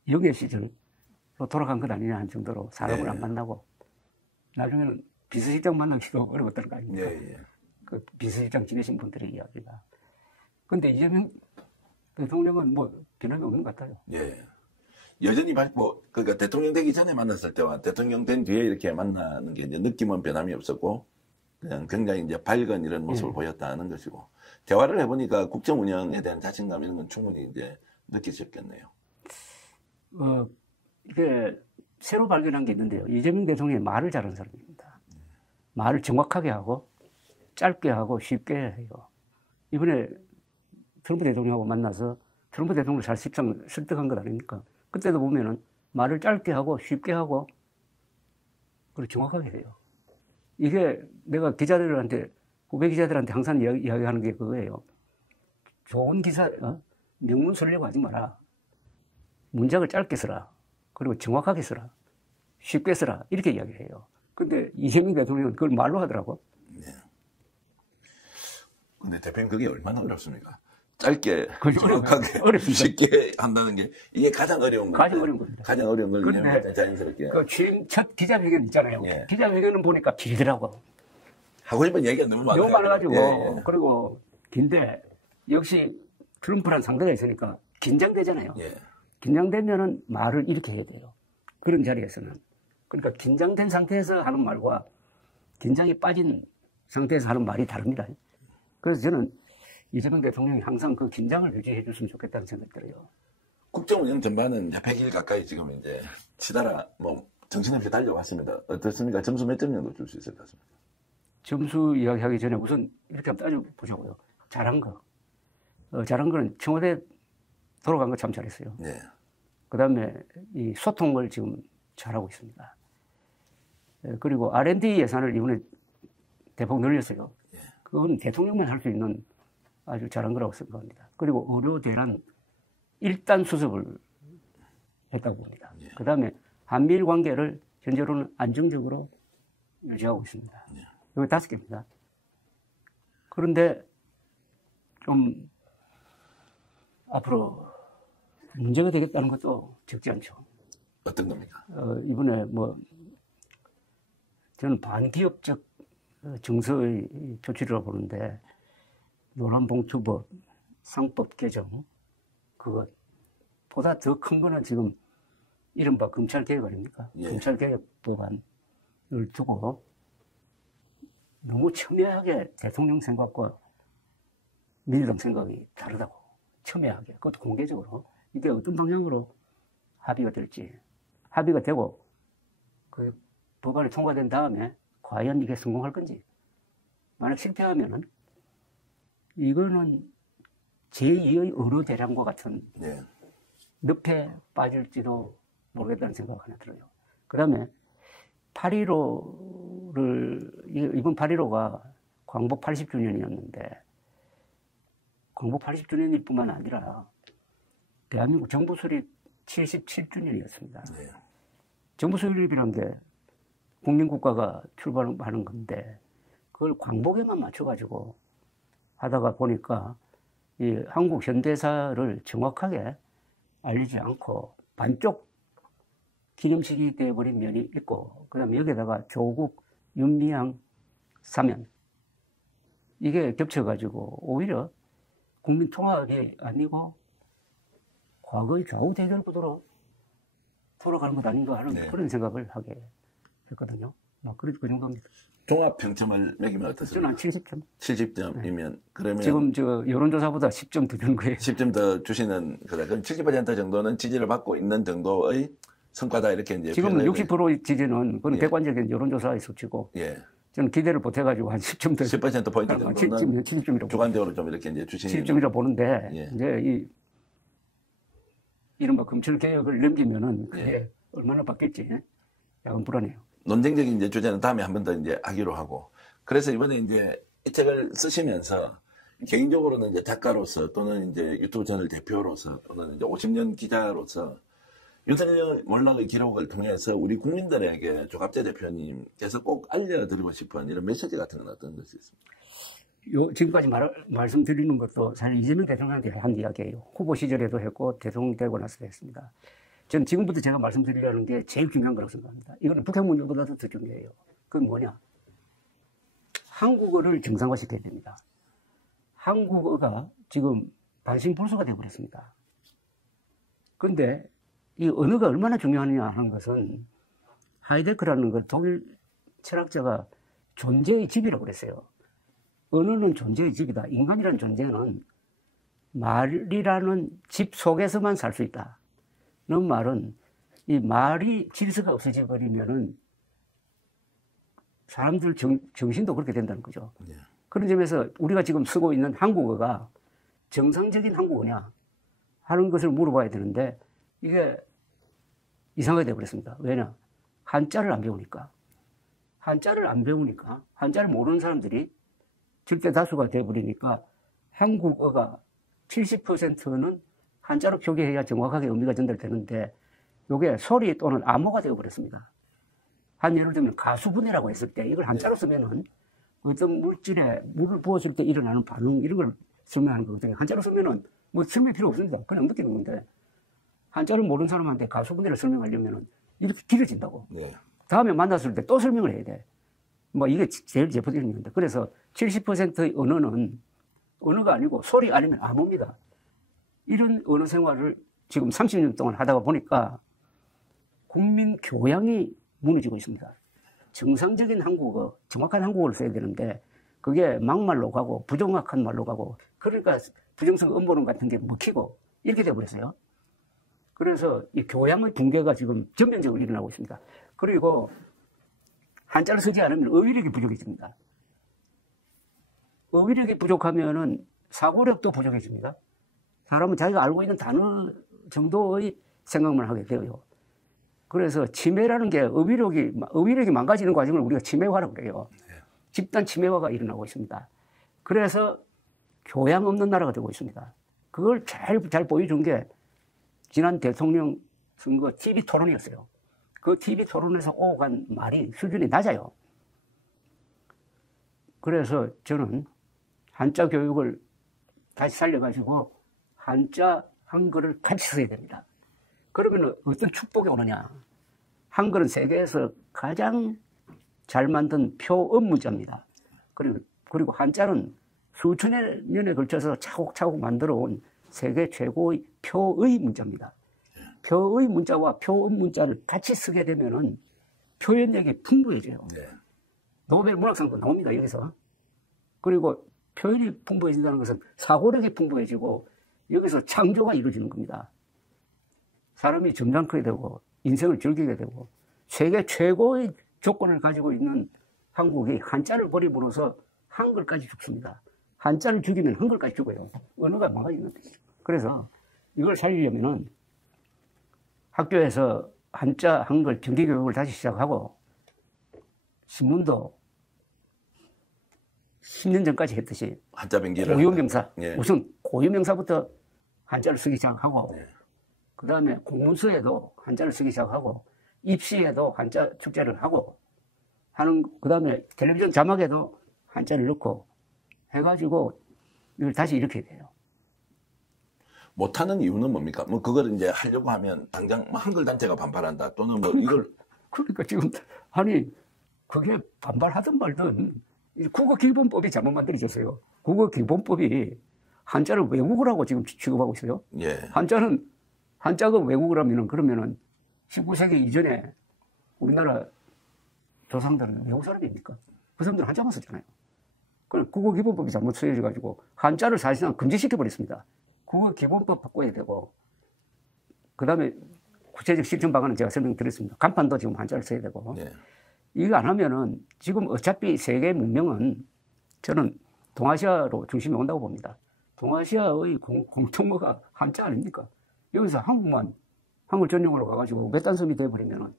영예 시절로 돌아간 것 아니냐 한 정도로 사람을 네. 안 만나고 나중에는 비서실장 만나기도 어려웠다는 거 아닙니까? 예, 예. 그 비서실장 지내신 분들의 이야기가. 근데 이재명 대통령은 뭐 변함이 없는 것 같아요. 예. 여전히 밝고, 그러니까 대통령 되기 전에 만났을 때와 대통령 된 뒤에 이렇게 만나는 게 이제 느낌은 변함이 없었고, 그냥 굉장히 이제 밝은 이런 모습을 보였다는 것이고, 대화를 해보니까 국정 운영에 대한 자신감 이런 건 충분히 이제 느끼셨겠네요. 이게 새로 발견한 게 있는데요. 이재명 대통령이 말을 잘하는 사람입니다. 말을 정확하게 하고, 짧게 하고, 쉽게 해요. 이번에 트럼프 대통령하고 만나서 트럼프 대통령을 잘 설득한 것 아닙니까? 그때도 보면은 말을 짧게 하고 쉽게 하고 그리고 정확하게 해요. 이게 내가 기자들한테 후배 기자들한테 항상 이야기하는 게 그거예요. 좋은 기사 명문 쓰려고 하지 마라. 문장을 짧게 써라. 그리고 정확하게 써라. 쉽게 써라. 이렇게 이야기해요. 근데 이재명 대통령은 그걸 말로 하더라고. 네. 근데 대표님 그게 얼마나 어렵습니까? 짧게, 그게 정확하게, 어렵습니다. 쉽게 한다는 게 이게 가장 어려운 건데. 가장 어려운 겁니다. 가장 어려운 걸 근데 그냥 자연스럽게. 그 취임 첫 기자회견 있잖아요. 예. 기자회견은 보니까 길더라고. 하고 싶은 얘기가 너무 많아요. 너무 많아가지고 예, 예. 그리고 긴데 역시 트럼프란 상대가 있으니까 긴장되잖아요. 예. 긴장되면은 말을 이렇게 해야 돼요. 그런 자리에서는. 그러니까 긴장된 상태에서 하는 말과 긴장이 빠진 상태에서 하는 말이 다릅니다. 그래서 저는 이재명 대통령이 항상 그 긴장을 유지해 줬으면 좋겠다는 생각이 들어요. 국정 운영 전반은 이제 100일 가까이 지금 이제 치달아 뭐 정신없이 달려왔습니다. 어떻습니까? 점수 몇 점 정도 줄 수 있을 것 같습니다. 점수 이야기하기 전에 우선 이렇게 한번 따져보자고요. 잘한 거. 잘한 거는 청와대 돌아간 거 참 잘했어요. 예. 그 다음에 이 소통을 지금 잘하고 있습니다. 그리고 R&D 예산을 이번에 대폭 늘렸어요. 그건 대통령만 할 수 있는 아주 잘한 거라고 생각합니다. 그리고 의료 대란 1단 수습을 했다고 봅니다. 그 다음에 한미일 관계를 현재로는 안정적으로 유지하고 있습니다. 여기 5개입니다. 그런데 좀 앞으로 문제가 되겠다는 것도 적지 않죠. 어떤 겁니까? 이번에 뭐 저는 반기업적 정서의 조치라고 보는데 노란봉투법, 상법 개정 그것보다 더 큰 거는 지금 이른바 검찰개혁 아닙니까? 예. 검찰개혁 법안을 두고 너무 첨예하게 대통령 생각과 민주당 생각이 다르다고 첨예하게 그것도 공개적으로 이게 어떤 방향으로 합의가 될지 합의가 되고 그 법안이 통과된 다음에 과연 이게 성공할 건지 만약 실패하면은 이거는 제2의 의료 대란과 같은 네. 늪에 빠질지도 모르겠다는 생각이 하나 들어요. 그 다음에 8.15를 이번 8.15가 광복 80주년이었는데 광복 80주년일 뿐만 아니라 대한민국 정부 수립 77주년이었습니다. 네. 정부 수립이란 게 국민국가가 출발하는 건데 그걸 광복에만 맞춰가지고 하다가 보니까 이 한국 현대사를 정확하게 알리지 않고 반쪽 기념식이 되어버린 면이 있고 그 다음에 여기에다가 조국, 윤미향, 사면 이게 겹쳐가지고 오히려 국민 통합이 아니고 과거의 좌우 대결 구도로 돌아가는 것 아닌가 하는 네. 그런 생각을 하게 됐거든요. 그 정도입니다. 종합 평점을 매기면 어떻습니까? 저는 한 70점. 70점이면 그러면 지금 저 여론조사보다 10점 더 준 거예요. 10점 더 주시는 그래. 그럼 70% 정도는 지지를 받고 있는 정도의 성과다 이렇게 이제 지금 표현을 60% 지지는 그건 예. 객관적인 여론조사의 수치고 예. 저는 기대를 보태가지고 한 10점 더 10% 포인트 정도는 70점이라고 주관적으로 좀 이렇게 이제 주시는 70점이라고 보는데 예. 이제 이른바 검찰 개혁을 넘기면은 그게 예. 얼마나 바뀔지 약간 불안해요. 논쟁적인 이제 주제는 다음에 한 번 더 이제 하기로 하고 그래서 이번에 이제 이 책을 쓰시면서 개인적으로는 이제 작가로서 또는 이제 유튜브 채널 대표로서 또는 이제 50년 기자로서 윤석열 몰락의 기록을 통해서 우리 국민들에게 조갑재 대표님께서 꼭 알려드리고 싶은 이런 메시지 같은 건 어떤 것이 있습니까? 지금까지 말씀드리는 것도 사실 이재명 대통령한테 한 이야기예요. 후보 시절에도 했고 대통령 되고 나서도 했습니다. 저는 지금부터 제가 말씀드리려는 게 제일 중요한 거라고 생각합니다. 이거는 북한 문제보다도 더 중요해요. 그건 뭐냐? 한국어를 정상화시켜야 됩니다. 한국어가 지금 반신불수가 되어버렸습니다. 그런데 이 언어가 얼마나 중요하느냐 하는 것은 하이데크라는 걸 독일 철학자가 존재의 집이라고 그랬어요. 언어는 존재의 집이다. 인간이라는 존재는 말이라는 집 속에서만 살 수 있다. 는 말은 이 말이 질서가 없어져 버리면은 사람들 정신도 그렇게 된다는 거죠. 네. 그런 점에서 우리가 지금 쓰고 있는 한국어가 정상적인 한국어냐 하는 것을 물어봐야 되는데 이게 이상하게 되어버렸습니다. 왜냐? 한자를 안 배우니까. 한자를 모르는 사람들이 절대 다수가 되어버리니까 한국어가 70%는 한자로 표기해야 정확하게 의미가 전달되는데 이게 소리 또는 암호가 되어버렸습니다. 한 예를 들면 가수분해라고 했을 때 이걸 한자로 쓰면은 어떤 물질에 물을 부었을 때 일어나는 반응 이런 걸 설명하는 거거든요. 한자로 쓰면은 뭐 설명 필요 없습니다. 그냥 느끼는 건데 한자를 모르는 사람한테 가수분해를 설명하려면은 이렇게 길어진다고. 네. 다음에 만났을 때 또 설명을 해야 돼. 뭐 이게 제일 제포적인 건데 그래서 70%의 언어는 언어가 아니고 소리 아니면 암호입니다. 이런 언어 생활을 지금 30년 동안 하다가 보니까 국민 교양이 무너지고 있습니다. 정상적인 한국어, 정확한 한국어를 써야 되는데 그게 막말로 가고 부정확한 말로 가고 그러니까 부정성 음모론 같은 게 먹히고 이렇게 돼버렸어요. 그래서 이 교양의 붕괴가 지금 전면적으로 일어나고 있습니다. 그리고 한자를 쓰지 않으면 어휘력이 부족해집니다. 어휘력이 부족하면은 사고력도 부족해집니다. 사람은 자기가 알고 있는 단어 정도의 생각만 하게 돼요. 그래서 치매라는 게 어휘력이 망가지는 과정을 우리가 치매화라고 그래요. 집단 치매화가 일어나고 있습니다. 그래서 교양 없는 나라가 되고 있습니다. 그걸 잘 보여준 게 지난 대통령 선거 TV 토론이었어요. 그 TV 토론에서 오간 말이 수준이 낮아요. 그래서 저는 한자 교육을 다시 살려가지고 한자, 한글을 같이 써야 됩니다. 그러면 어떤 축복이 오느냐. 한글은 세계에서 가장 잘 만든 표음 문자입니다. 그리고 한자는 수천여 년에 걸쳐서 차곡차곡 만들어 온 세계 최고의 표의 문자입니다. 표의 문자와 표음 문자를 같이 쓰게 되면은 표현력이 풍부해져요. 네. 노벨 문학상도 나옵니다, 여기서. 그리고 표현이 풍부해진다는 것은 사고력이 풍부해지고 여기서 창조가 이루어지는 겁니다. 사람이 점잖게 되고 인생을 즐기게 되고 세계 최고의 조건을 가지고 있는 한국이 한자를 버림으로써 한글까지 죽습니다. 한자를 죽이면 한글까지 죽어요. 언어가 망가지는 뜻이죠. 그래서 이걸 살리려면은 학교에서 한자, 한글 정기 교육을 다시 시작하고 신문도 10년 전까지 했듯이 한자 변기를 고유명사, 예. 우선 고유명사부터 한자를 쓰기 시작하고 예. 그 다음에 공문서에도 한자를 쓰기 시작하고 입시에도 한자 축제를 하고 그 다음에 텔레비전 자막에도 한자를 넣고 해가지고 이걸 다시 일으켜야 돼요. 못하는 이유는 뭡니까? 뭐 그걸 이제 하려고 하면 당장 뭐 한글 단체가 반발한다 또는 뭐 이걸 그러니까 지금 아니 그게 반발하든 말든 국어기본법이 잘못 만들어졌어요. 국어기본법이 한자를 외국어라고 지금 취급하고 있어요. 예. 한자가 외국어라면은 그러면은 19세기 이전에 우리나라 조상들은 외국 사람입니까? 그 사람들은 한자만 썼잖아요. 그럼 국어기본법이 잘못 쓰여져가지고 한자를 사실상 금지시켜버렸습니다. 국어기본법 바꿔야 되고 그 다음에 구체적 실천 방안은 제가 설명드렸습니다. 간판도 지금 한자를 써야 되고 예. 이거 안 하면은 지금 어차피 세계 문명은 저는 동아시아로 중심이 온다고 봅니다. 동아시아의 공통어가 한자 아닙니까? 여기서 한글 전용으로 가가지고 외딴섬이 돼버리면은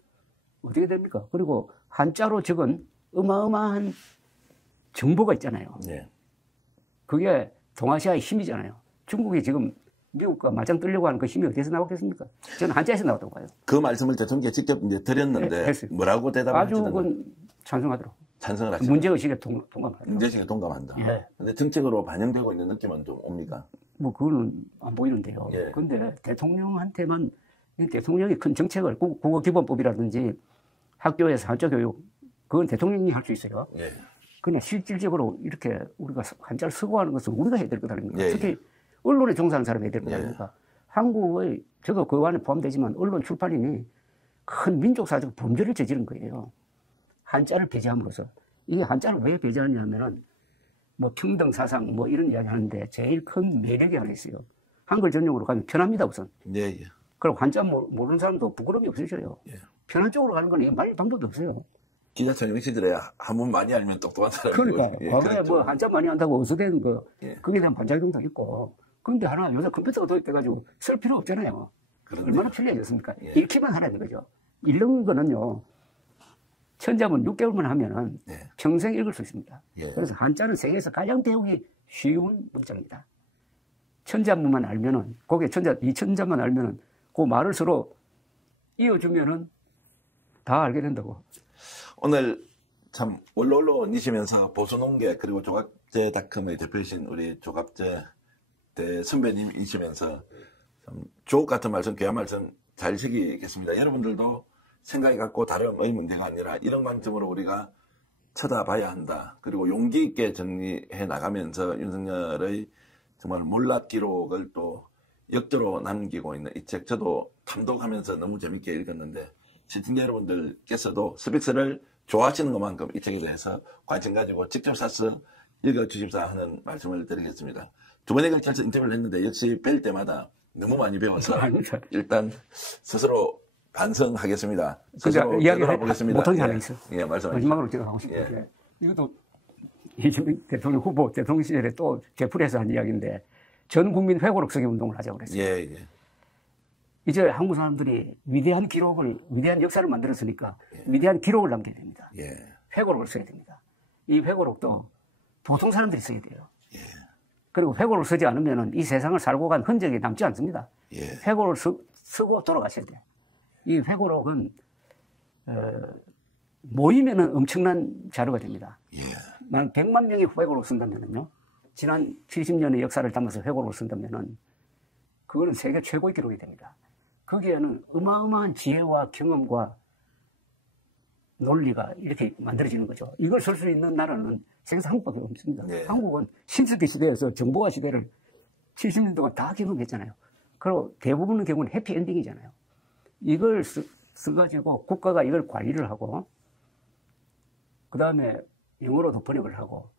어떻게 됩니까? 그리고 한자로 적은 어마어마한 정보가 있잖아요. 예. 그게 동아시아의 힘이잖아요. 중국이 지금 미국과 맞짱 뜨려고 하는 그 힘이 어디서 나왔겠습니까? 저는 한자에서 나왔다고 봐요. 그 말씀을 대통령께 직접 이제 드렸는데 했어요. 뭐라고 대답하시는 아주 그건 찬성하더라고요. 찬성을 하시죠. 문제의식에 동감하더라고요. 문제식에 동감한다. 예. 근데 정책으로 반영되고 있는 느낌은 좀 옵니까? 뭐 그거는 안 보이는데요. 예. 그런데 대통령한테만 대통령이 큰 정책을 국어기본법이라든지 학교에서 한자 교육 그건 대통령이 할 수 있어요. 예. 그냥 실질적으로 이렇게 우리가 한자를 쓰고 하는 것은 우리가 해야 될 것 아닙니까? 예, 특히 언론에 종사하는 사람이 해야 될 것 예. 아닙니까? 한국의 저도 그 안에 포함되지만 언론 출판인이 큰 민족사적 범죄를 저지른 거예요. 한자를 배제함으로써. 이게 한자를 왜 배제하냐면은 뭐 평등 사상 뭐 이런 이야기 하는데 제일 큰 매력이 하나 있어요. 한글 전용으로 가면 편합니다 우선. 예, 예. 그리고 한자 모르는 사람도 부끄러움이 없어져요. 예. 편한 쪽으로 가는 건 말 방법이 없어요. 기자촌 시절에 한번 많이 알면 똑똑한 사람이고. 그러니까 예, 과거에 그렇죠. 뭐 한자 많이 한다고 어서되는 거 예. 그게 대한 반작용도 있고. 그런데 하나 요새 컴퓨터가 도입돼가지고 쓸 필요 없잖아요. 그렇네요. 얼마나 편리해졌습니까? 예. 읽기만 하라는 거죠. 읽는 거는요. 천자문 6개월만 하면은 예. 평생 읽을 수 있습니다. 예. 그래서 한자는 세계에서 가장 배우기 쉬운 문자입니다. 천자문만 알면은, 거기에 이 천자만 알면은 그 말을 서로 이어주면은 다 알게 된다고. 오늘 참 원로언론이시면서 보수농계 그리고 조갑제닷컴의 대표이신 우리 조갑제 대 선배님이시면서 참 주옥 같은 말씀, 귀한 말씀 잘 새기겠습니다. 여러분들도 생각이 갖고 다름의 문제가 아니라 이런 관점으로 우리가 쳐다봐야 한다. 그리고 용기 있게 정리해 나가면서 윤석열의 정말 몰락 기록을 또 역조로 남기고 있는 이 책 저도 감독하면서 너무 재밌게 읽었는데 시청자 여러분들께서도 스픽스를 좋아하시는 것만큼 이 책에 대해서 관심 가지고 직접 사서 읽어주십사 하는 말씀을 드리겠습니다. 두 번에 걸쳐서 인터뷰를 했는데 역시 뵐 때마다 너무 많이 배워서 일단 스스로 반성하겠습니다. 스스로 이야기를 되돌아보겠습니다. 못한 게 하나 있어요. 예, 말씀하십시오. 마지막으로 제가 하고 싶은 예. 게 이것도 이재명 대통령 후보 대통령 시절에 또 되풀이해서 한 이야기인데 전 국민 회고록 쓰기 운동을 하자고 그랬어요. 예, 예. 이제 한국 사람들이 위대한 역사를 만들었으니까 위대한 기록을 남겨야 됩니다. 예. 회고록을 써야 됩니다. 이 회고록도 보통 사람들이 써야 돼요. 예. 그리고 회고록을 쓰지 않으면 이 세상을 살고 간 흔적이 남지 않습니다. 예. 회고록을 쓰고 돌아가셔야 돼요. 이 회고록은 모이면은 엄청난 자료가 됩니다. 예. 만 100만 명이 회고록을 쓴다면요. 지난 70년의 역사를 담아서 회고록을 쓴다면은 그거는 세계 최고의 기록이 됩니다. 거기에는 어마어마한 지혜와 경험과 논리가 이렇게 만들어지는 거죠. 이걸 쓸 수 있는 나라는 세계에서 한국밖에 없습니다. 네. 한국은 신석기 시대에서 정보화 시대를 70년 동안 다 경험했잖아요. 그리고 대부분의 경우는 해피엔딩이잖아요. 이걸 써가지고 국가가 이걸 관리를 하고 그 다음에 영어로도 번역을 하고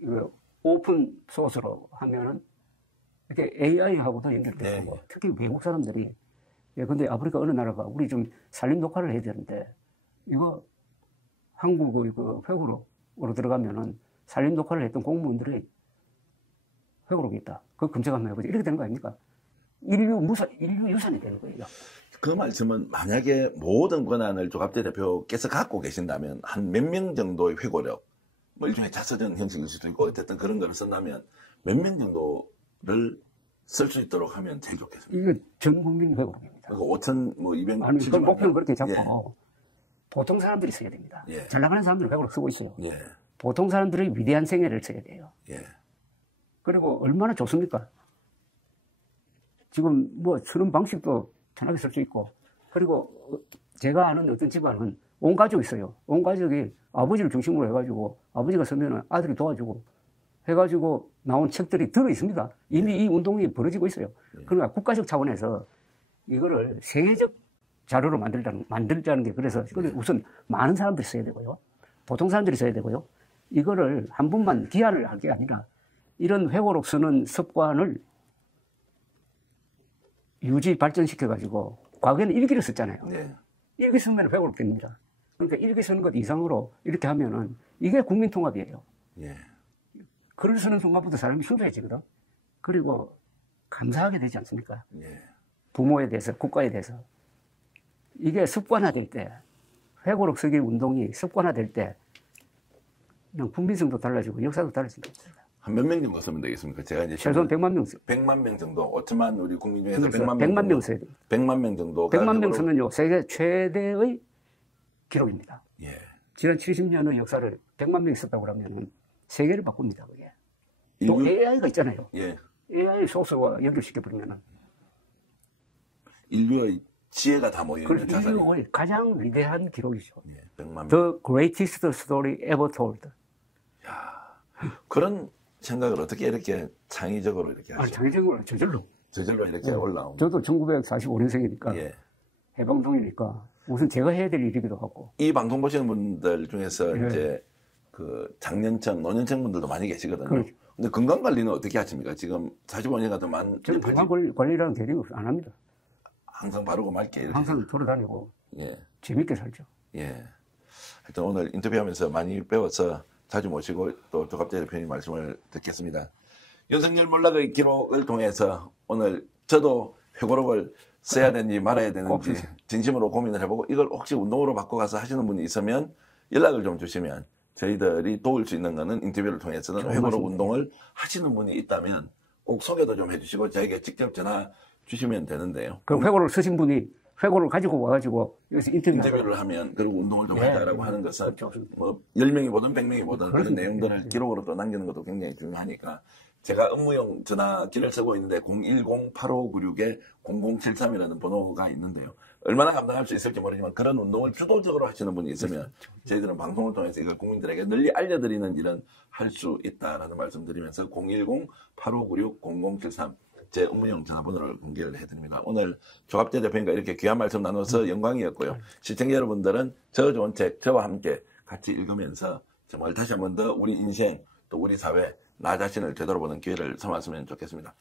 이거 오픈 소스로 하면은 이렇게 AI하고도 연결되고 네. 특히 외국 사람들이 근데 아프리카 어느 나라가 우리 좀 산림 녹화를 해야 되는데 이거 한국의 그 회고록으로 들어가면은 산림 녹화를 했던 공무원들이 회고록이 있다. 그거 검색 한번 해보자. 이렇게 되는 거 아닙니까? 인류 유산이 되는 거예요. 그 말씀은 만약에 모든 권한을 조갑재 대표께서 갖고 계신다면 한 몇 명 정도의 회고력, 뭐 일종의 자서전 형식일 수도 있고 어쨌든 그런 거를 쓴다면 몇 명 정도를 쓸 수 있도록 하면 제일 좋겠습니다. 이거 전 국민 회고록입니다. 그리고 5천 뭐 200만 아니, 그 목표는 그렇게 잡고 예. 보통 사람들이 써야 됩니다. 예. 잘 나가는 사람들은 회고록 쓰고 있어요. 예. 보통 사람들의 위대한 생애를 써야 돼요. 예. 그리고 얼마나 좋습니까? 지금 뭐 쓰는 방식도 편하게 쓸 수 있고 그리고 제가 아는 어떤 집안은 온 가족이 있어요. 온 가족이 아버지를 중심으로 해가지고 아버지가 쓰면 아들이 도와주고 해가지고 나온 책들이 들어 있습니다. 이미 이 운동이 벌어지고 있어요. 그러니까 국가적 차원에서 이거를 세계적 자료로 만들자는 게 그래서 우선 많은 사람들이 써야 되고요. 보통 사람들이 써야 되고요. 이거를 한 분만 기한을 할 게 아니라 이런 회고록 쓰는 습관을 유지 발전시켜가지고 과거에는 일기를 썼잖아요. 네. 일기 쓰면 회고록 됩니다. 그러니까 일기 쓰는 것 이상으로 이렇게 하면은 이게 국민통합이에요. 예. 글을 쓰는 순간부터 사람이 순수해지거든. 그리고 감사하게 되지 않습니까? 예. 부모에 대해서, 국가에 대해서. 이게 습관화될 때, 회고록 쓰기 운동이 습관화될 때, 그냥 국민성도 달라지고 역사도 달라집니다. 한 몇 명 정도 쓰면 되겠습니까? 제가 이제 최소한 100만 명 써요. 100만 명 정도, 5천만 우리 국민 중에서 그래서 100만 100만 명 써야 됩니다. 100만 명 정도. 100만 명 쓰면요, 세계 최대의 기록입니다. 예. 지난 70년의 역사를 100만 명이 썼다고 그러면 세계를 바꿉니다, 그게. 또 인류- AI가 있잖아요. 예. AI 소스와 연결시켜버리면 인류의 지혜가 다 모여있는 자산이. 인류의 가장 위대한 기록이죠. 예. 100만 명. The greatest story ever told. 그런 생각을 어떻게 이렇게 창의적으로 이렇게 아니, 하시죠? 장기적으로 저절로 이렇게 올라온. 저도 1945년생이니까 예. 해방동이니까 무슨 제가 해야 될 일이기도 하고. 이 방송 보시는 분들 중에서 예. 이제 그 장년층, 노년층 분들도 많이 계시거든요. 그렇죠. 근데 건강 관리는 어떻게 하십니까? 지금 45년 같은 만 저는 건강관리라는 개념 안 합니다. 항상 바르고 맑게 이렇게. 항상 돌아다니고 예. 재밌게 살죠. 예. 하여튼 오늘 인터뷰하면서 많이 배워서 자주 모시고 또 조갑재 대표님 말씀을 듣겠습니다. 윤석열 몰락의 기록을 통해서 오늘 저도 회고록을 써야 되는지 말아야 되는지 진심으로 고민을 해보고 이걸 혹시 운동으로 바꿔가서 하시는 분이 있으면 연락을 좀 주시면 저희들이 도울 수 있는 거는 인터뷰를 통해서는 회고록 운동을 하시는 분이 있다면 꼭 소개도 좀 해주시고 저에게 직접 전화 주시면 되는데요. 그럼 회고를 쓰신 분이 회고를 가지고 와가지고 여기서 인터뷰를 하면 그리고 운동을 좀 하자라고 하는 것은 뭐 10명이 보든 100명이 보든 그런 내용들을 기록으로 또 남기는 것도 굉장히 중요하니까 제가 업무용 전화기를 쓰고 있는데 010-8596-0073이라는 번호가 있는데요. 얼마나 감당할 수 있을지 모르지만 그런 운동을 주도적으로 하시는 분이 있으면 저희들은 방송을 통해서 이걸 국민들에게 널리 알려드리는 일은 할 수 있다라는 말씀드리면서 010-8596-0073 제 업무용 전화번호를 공개를 해드립니다. 오늘 조갑재 대표님과 이렇게 귀한 말씀 나눠서 영광이었고요. 시청자 여러분들은 저 좋은 책 저와 함께 같이 읽으면서 정말 다시 한 번 더 우리 인생 또 우리 사회 나 자신을 되돌아보는 기회를 삼았으면 좋겠습니다.